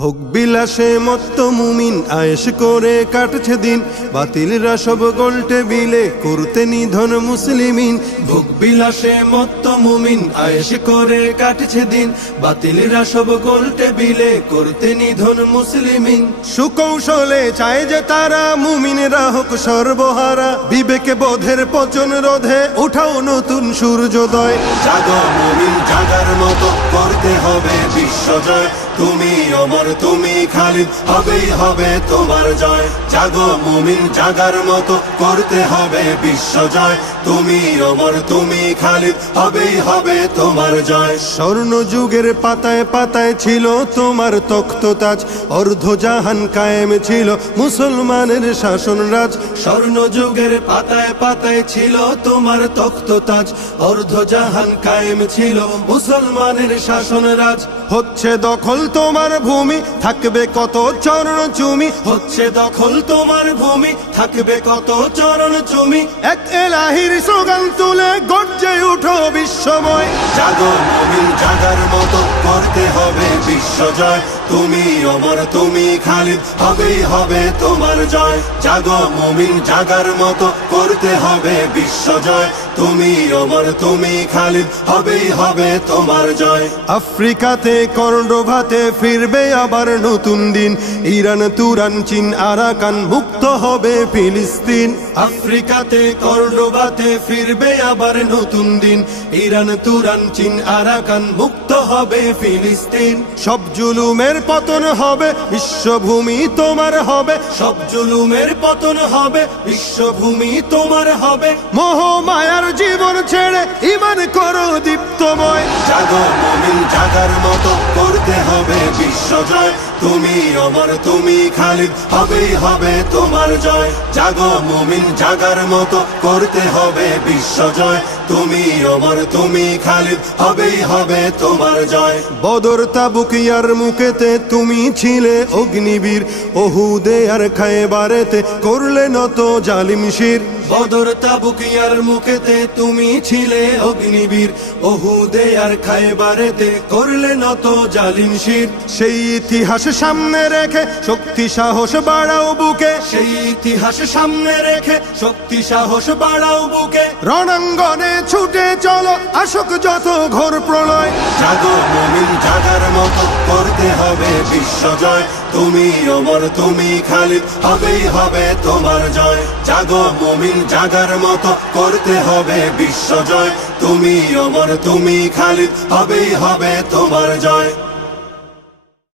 ভোগ বিলাসে মত্ত মুমিন আয়েশ করে কাটছে দিন, বাতিলরা সব গোল টেবিলে করতে নিধন মুসলিমিন। ভোগ বিলাসে মত্ত মুমিন আয়েশ করে কাটছে দিন, বাতিলরা সব গোল টেবিলে করতে নিধন মুসলিমিন। সুকৌশলে চায় যে তারা মুমিনরা হোক সর্বহারা, বিবেকে বোধের পচন রোধে উঠাও নতুন সূর্যোদয়। জাগো মুমিন জাগার মতো করতে হবে বিশ্বজয়, তুমি অমর তুমি খালিদ হবেই হবে তোমার জয়। জাগো মুমিন জাগার মতো করতে হবে বিশ্বজয়, তুমি অমর তুমি খালিদ হবেই হবে তোমার জয়। স্বর্ণ যুগের পাতায় পাতায় ছিল তোমার তখ্ততাজ, অর্ধ জাহান কায়েম ছিল মুসলমানের শাসন রাজ। স্বর্ণ যুগের পাতায় পাতায় ছিল তোমার তখ্ততাজ, অর্ধ জাহান কায়েম ছিল মুসলমানের শাসন রাজ। হচ্ছে দখল তোমার ভূমি থাকবে কত চরণ চুমি, হচ্ছে দখল তোমার ভূমি থাকবে কত চরণ চুমি। এক এলাহির স্লোগান তুলে গর্জে উঠো বিশ্বময়। জাগো মুমিন জাগার মতো করতে হবে বিশ্বজয়, তুমি অমর তুমি খালিদ হবেই হবে তোমার জয়। জাগো মুমিন জাগার মতো করতে হবে বিশ্বজয়, তুমি অমর তুমি খালিদ হবেই হবে তোমার জয়। আফ্রিকাতে কর্ডোভাতে ফিরবে আবার নতুন দিন, ইরান তুরান চীন আরাকান মুক্ত হবে ফিলিস্তিন। আফ্রিকাতে কর্ডোভাতে ফিরবে আবার নতুন দিন, ইরান তুরান চীন আরাকান মুক্ত হবে ফিলিস্তিন। সব জুলুমের পতন হবে বিশ্বভূমি তোমার হবে, সব জুলুমের পতন হবে বিশ্বভূমি তোমার হবে। মোহ মায়ার জীবন ছেড়ে ঈমান করো দীপ্তময়। জাগো মুমিন জাগার মতো করতে হবে বিশ্বজয়, তুমি অমর তুমি খালিদ হবেই হবে তোমার জয়। জাগো মুমিন জাগার মতো করতে হবে বিশ্বজয়, তুমি অমর তুমি খালিদ হবেই হবে তোমার জয়। বদর তাবুক ইয়ারমুকেতে তুমি ছিলে অগ্নিবীর, ওহুদে আর খায়বারেতে করলে নত জালিম শির। বদর তাবুক ইয়ারমুকেতে তুমি ছিলে অগ্নিবীর, ওহুদে আর খায়বারেতে করলে নত জালিম শির। সেই ইতিহাস সামনে রেখে শক্তি সাহস বাড়াও বুকে, সেই ইতিহাস সামনে রেখে শক্তি সাহস বাড়াও বুকে। রণাঙ্গনে ছুটে চলো আসুক যত ঘোর প্রলয়। জাগো মুমিন জাগার মতো করতে হবে বিশ্বজয়, তুমি অমর তুমি খালিদ হবেই হবে তোমার জয়। জাগো মুমিন জাগার মতো করতে হবে বিশ্বজয়, তুমি অমর তুমি খালিদ হবেই হবে তোমার জয়।